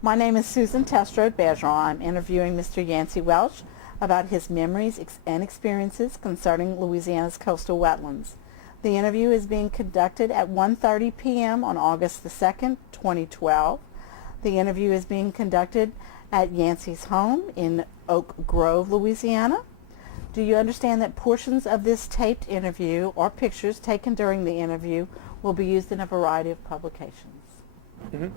My name is Susan Testrode Bergeron. I'm interviewing Mr. Yancy Welch about his memories and experiences concerning Louisiana's coastal wetlands. The interview is being conducted at 1:30 p.m. on August the 2nd, 2012. The interview is being conducted at Yancy's home in Oak Grove, Louisiana. Do you understand that portions of this taped interview or pictures taken during the interview will be used in a variety of publications? Mm-hmm.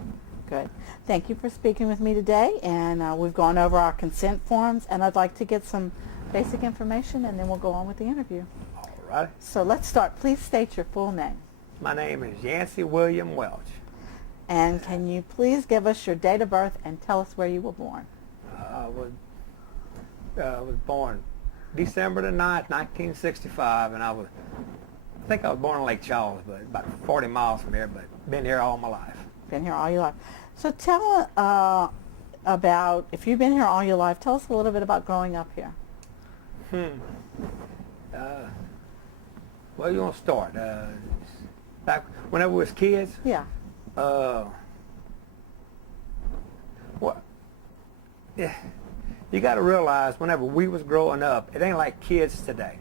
Good. Thank you for speaking with me today, and we've gone over our consent forms, and I'd like to get some basic information, and then we'll go on with the interview. All right. So let's start. Please state your full name. My name is Yancy William Welch. And can you please give us your date of birth and tell us where you were born? I was born December the 9th, 1965, and I think I was born in Lake Charles, but about 40 miles from here, but been here all my life. Been here all your life. So tell about, if you've been here all your life, tell us a little bit about growing up here. Well, you want to start? Back whenever we was kids? Yeah. Yeah, you got to realize whenever we was growing up, it ain't like kids today.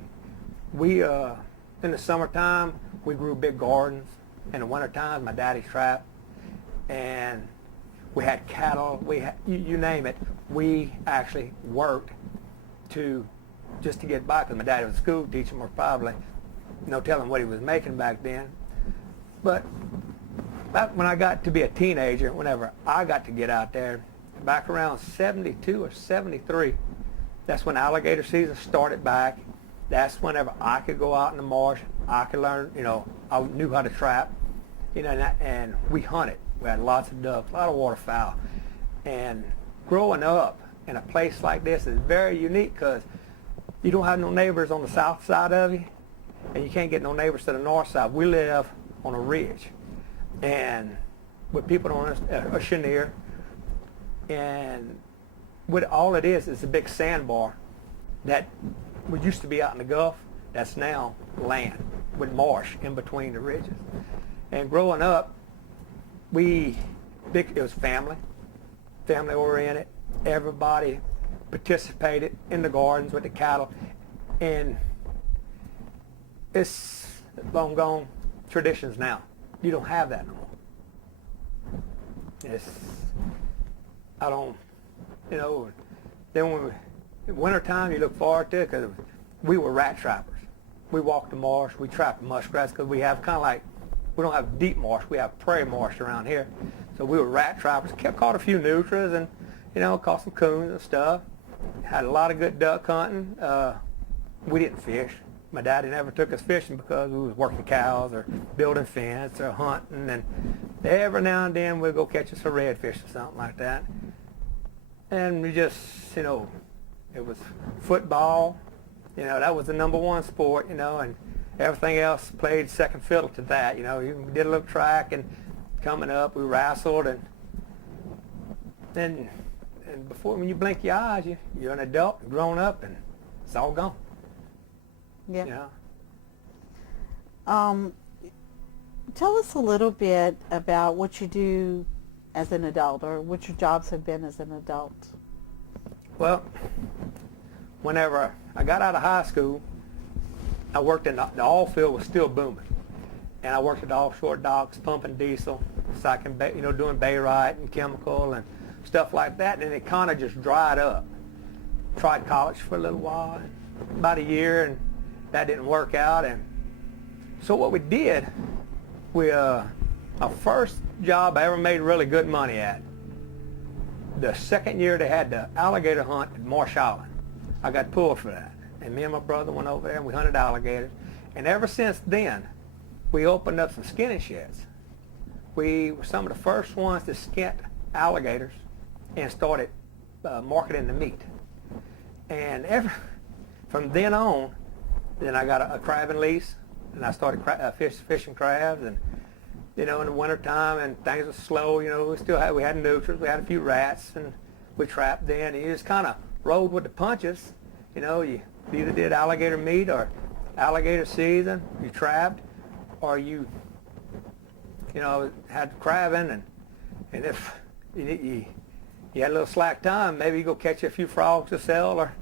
We, in the summertime, we grew big gardens. In the wintertime, my daddy trapped. And we had cattle, we had, you name it. We actually worked just to get by, because my daddy was a school teacher, more probably, no telling what he was making back then. But back when I got to be a teenager, whenever I got to get out there, back around 72 or 73, that's when alligator season started back. That's whenever I could go out in the marsh, I could learn, I knew how to trap, and we hunted. We had lots of ducks, a lot of waterfowl. And growing up in a place like this is very unique, because you don't have no neighbors on the south side of you, and you can't get no neighbors to the north side. We live on a ridge, and with people on a chenier, and what all it is a big sandbar that we used to be out in the Gulf. That's now land with marsh in between the ridges. And growing up, it was family oriented. Everybody participated in the gardens with the cattle, and it's long gone traditions now. You don't have that no more. Then when wintertime, you look forward to it, because we were rat trappers. We walked the marsh, we trapped muskrats, because we have we don't have deep marsh, we have prairie marsh around here. So we were rat trappers, caught a few nutras, and, caught some coons and stuff. Had a lot of good duck hunting. We didn't fish. My daddy never took us fishing because we was working cows or building fence or hunting, and every now and then we'd go catch us a redfish or something like that. And we just, it was football. That was the number one sport, and everything else played second fiddle to that. We did a little track, and coming up, we wrestled, and before, when you blink your eyes, you're an adult, grown up, and it's all gone. Yeah. Tell us a little bit about what you do as an adult, or what your jobs have been as an adult. Well, whenever I got out of high school, I worked in the oil field was still booming, and I worked at the offshore docks pumping diesel, stacking, doing barite and chemical and stuff like that, and it kind of just dried up. Tried college for a little while, about a year, and that didn't work out. And so what we did, my first job I ever made really good money at, the second year they had the alligator hunt at Marsh Island. I got pulled for that. And me and my brother went over there and we hunted alligators. And ever since then, we opened up some skinning sheds. We were some of the first ones to skin alligators and started marketing the meat. And from then on, then I got a crabbing lease, and I started fishing crabs. And in the wintertime, and things were slow, we had nutria, we had a few rats, and we trapped then. And you just kind of rolled with the punches. You either did alligator meat or alligator season, you trapped, or you had crabbing, and if you had a little slack time, maybe you go catch a few frogs to sell or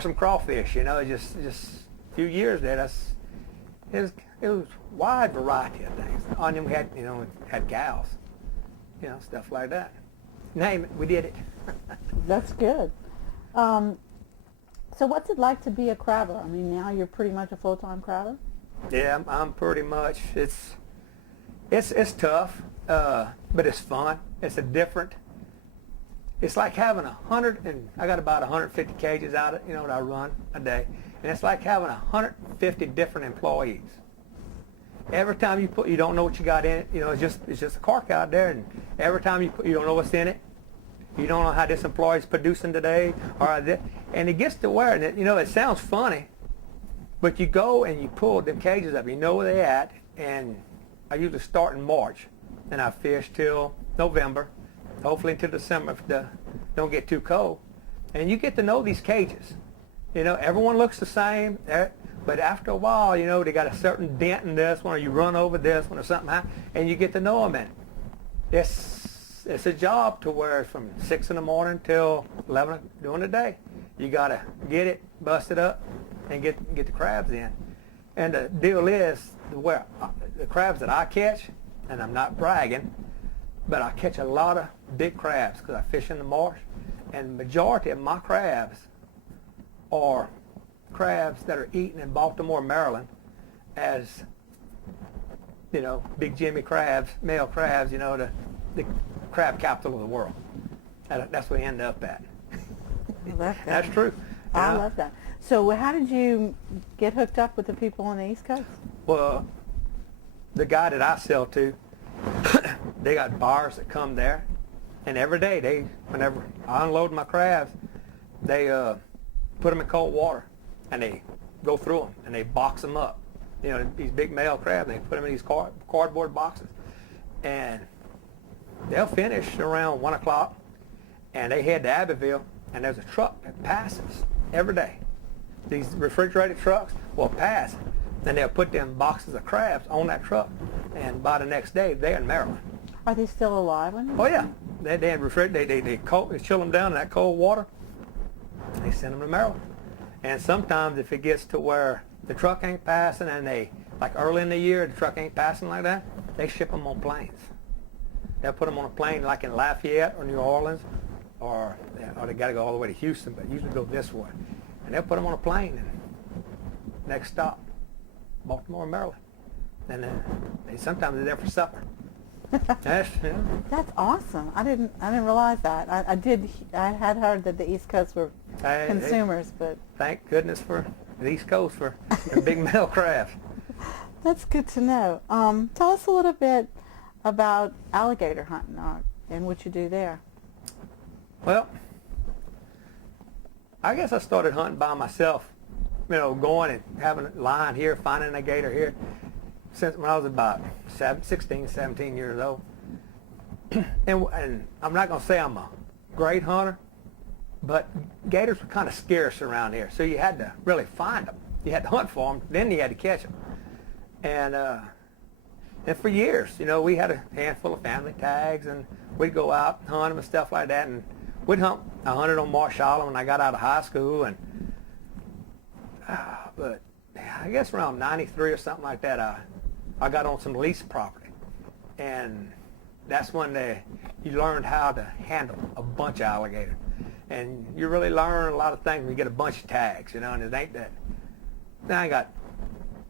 some crawfish. You know, just a few years there. It was wide variety of things. On them we had, had gals, stuff like that. Name it, we did it. That's good. So what's it like to be a crabber? I mean, now you're pretty much a full-time crabber? Yeah, I'm pretty much. It's tough, but it's fun. It's like having I got about 150 cages out that I run a day, and it's like having 150 different employees. Every time you don't know what you got in it. It's just a cork out there, and every time you don't know what's in it. You don't know how this employee's producing today, and it gets to where, and it sounds funny, but you go and you pull them cages up. You know where they're at, and I usually start in March, and I fish till November, hopefully until December if it don't get too cold. And you get to know these cages. Everyone looks the same, but after a while, they got a certain dent in this one, or you run over this one, or something, and you get to know them. And it's a job to where from 6 in the morning till 11 during the day. You got to get it, bust it up, and get the crabs in. And the deal is, where the crabs that I catch, and I'm not bragging, but I catch a lot of big crabs because I fish in the marsh, and the majority of my crabs are crabs that are eaten in Baltimore, Maryland, as Big Jimmy crabs, male crabs, the crab capital of the world. That's where we end up at. That's true. I love that. So how did you get hooked up with the people on the East Coast? Well, the guy that I sell to, they got buyers that come there, and every day whenever I unload my crabs, they put them in cold water, and they go through them, and they box them up. These big male crabs, they put them in these cardboard boxes, and they'll finish around 1 o'clock, and they head to Abbeville, and there's a truck that passes every day. These refrigerated trucks will pass, and they'll put them boxes of crabs on that truck, and by the next day, they're in Maryland. Are they still alive? Oh yeah, they chill them down in that cold water, and they send them to Maryland. And sometimes if it gets to where the truck ain't passing, and like early in the year, the truck ain't passing like that, they ship them on planes. They'll put them on a plane like in Lafayette or New Orleans, or they got to go all the way to Houston, but usually go this way. And they'll put them on a plane, and next stop, Baltimore, Maryland. And sometimes they're there for supper. That's awesome. I didn't realize that. I had heard that the East Coast were consumers, but thank goodness for the East Coast for the big male crabs. That's good to know. Tell us a little bit about alligator hunting and what you do there. Well, I guess I started hunting by myself, going and having a line here, finding a gator here, since when I was about 16, 17 years old. And I'm not going to say I'm a great hunter, but gators were kind of scarce around here, so you had to really find them. You had to hunt for them, then you had to catch them. And for years, we had a handful of family tags, and we'd go out and hunt them and stuff like that. And we'd hunt. I hunted on Marsh Island when I got out of high school, and but I guess around 93 or something like that, I got on some leased property, and that's when you learned how to handle a bunch of alligators. And you really learn a lot of things when you get a bunch of tags, and it ain't that. Now I got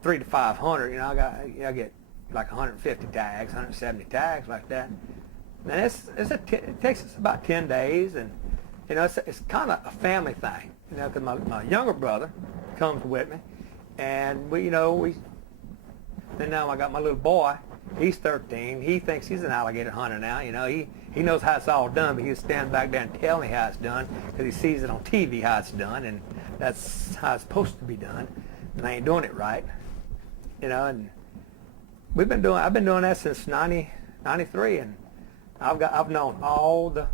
300 to 500, I get like 150 tags, 170 tags like that. And it takes us about 10 days, and it's kind of a family thing, because my younger brother comes with me, and then now I got my little boy. He's 13. He thinks he's an alligator hunter now. He knows how it's all done, but he'll stand back there and tell me how it's done because he sees it on TV how it's done, and that's how it's supposed to be done. And I ain't doing it right, And I've been doing that since 93, and I've known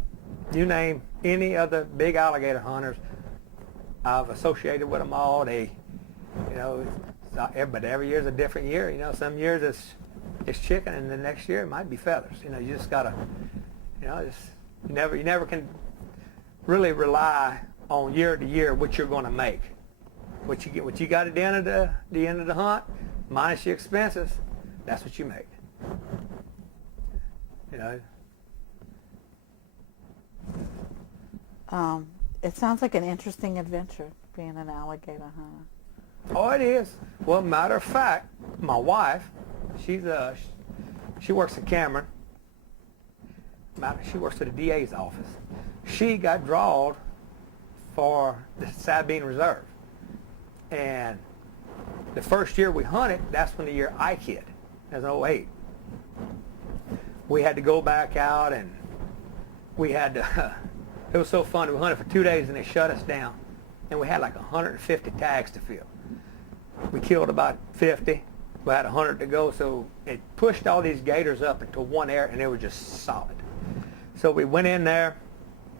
you name any of the big alligator hunters. I've associated with them all. But every year's a different year. Some years it's chicken, and the next year it might be feathers. You just gotta, you never can really rely on year to year what you're going to make. What you got at the end of the hunt, minus your expenses, that's what you make. You know. It sounds like an interesting adventure, being an alligator hunter. Oh, it is. Well, matter of fact, my wife, she works in Cameron. She works at the DA's office. She got drawed for the Sabine Reserve. And the first year we hunted, that's when the year Ike hit. That was 08. We had to go back out, and we had to, it was so fun. We hunted for 2 days, and they shut us down. And we had like 150 tags to fill. We killed about 50. We had 100 to go, so it pushed all these gators up into one area, and they were just solid. So we went in there,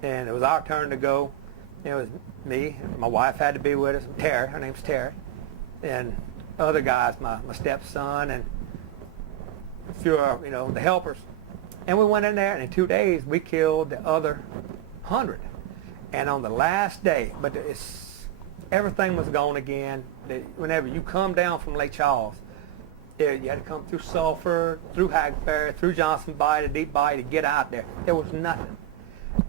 and it was our turn to go. It was me, my wife had to be with us, Terry, her name's Terry, and other guys, my stepson, and a few of the helpers. And we went in there, and in 2 days, we killed the other 100. And on the last day, but everything was gone again. Whenever you come down from Lake Charles, you had to come through Sulphur, through Hackberry, through Johnson Bay, to Deep Bay to get out there. There was nothing.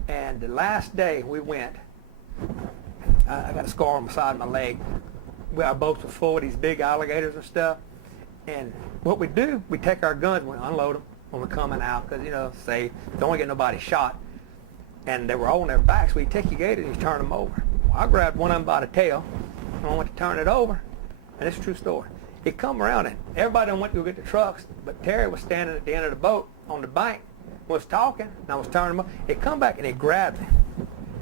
And the last day we went, I got a scar on the side of my leg. Our boats were full of these big alligators and stuff. And what we do, we take our guns and we unload them when we're coming out, because, say, don't want to get nobody shot. And they were all on their backs. So you take your gator and you turn them over. Well, I grabbed one of them by the tail, and I went to turn it over, and it's a true story. It come around, and everybody went to go get the trucks, but Terry was standing at the end of the boat on the bank, was talking, and I was turning him up. It come back, and it grabbed me.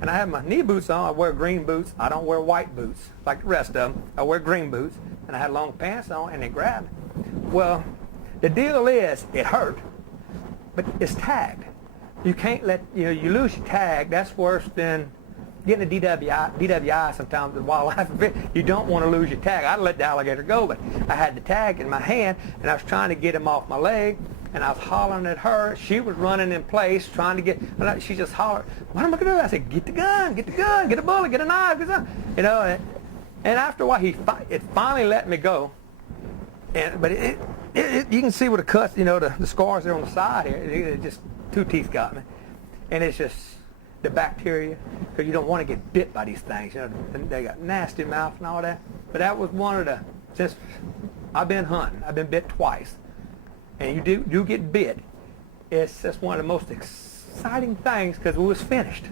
And I had my knee boots on. I wear green boots. I don't wear white boots like the rest of them. I wear green boots, and I had long pants on, and it grabbed me. Well, the deal is, it hurt, but it's tagged. You can't let, you lose your tag. That's worse than getting a DWI sometimes with wildlife. You don't want to lose your tag. I'd let the alligator go, but I had the tag in my hand, and I was trying to get him off my leg, and I was hollering at her. She was running in place, trying to get, she just hollered, what am I going to do? I said, get the gun, get a bullet, get a knife, and after a while, it finally let me go. But you can see with the cuts, the scars there on the side here, it just, 2 teeth got me. And it's just the bacteria, because you don't want to get bit by these things. And they got nasty mouth and all that. But that was one of since I've been hunting, I've been bit twice. And you do get bit. That's one of the most exciting things, because we was finished.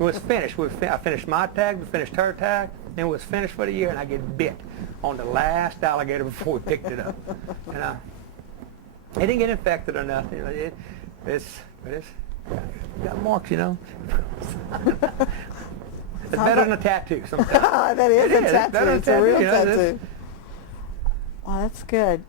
We was finished. I finished my tag, we finished her tag, and we was finished for the year, and I get bit on the last alligator before we picked it up. And it didn't get infected or nothing. It's got marks, It's better than a tattoo sometimes. That is a tattoo. It's better than It's a real tattoo. tattoo. Well, that's good.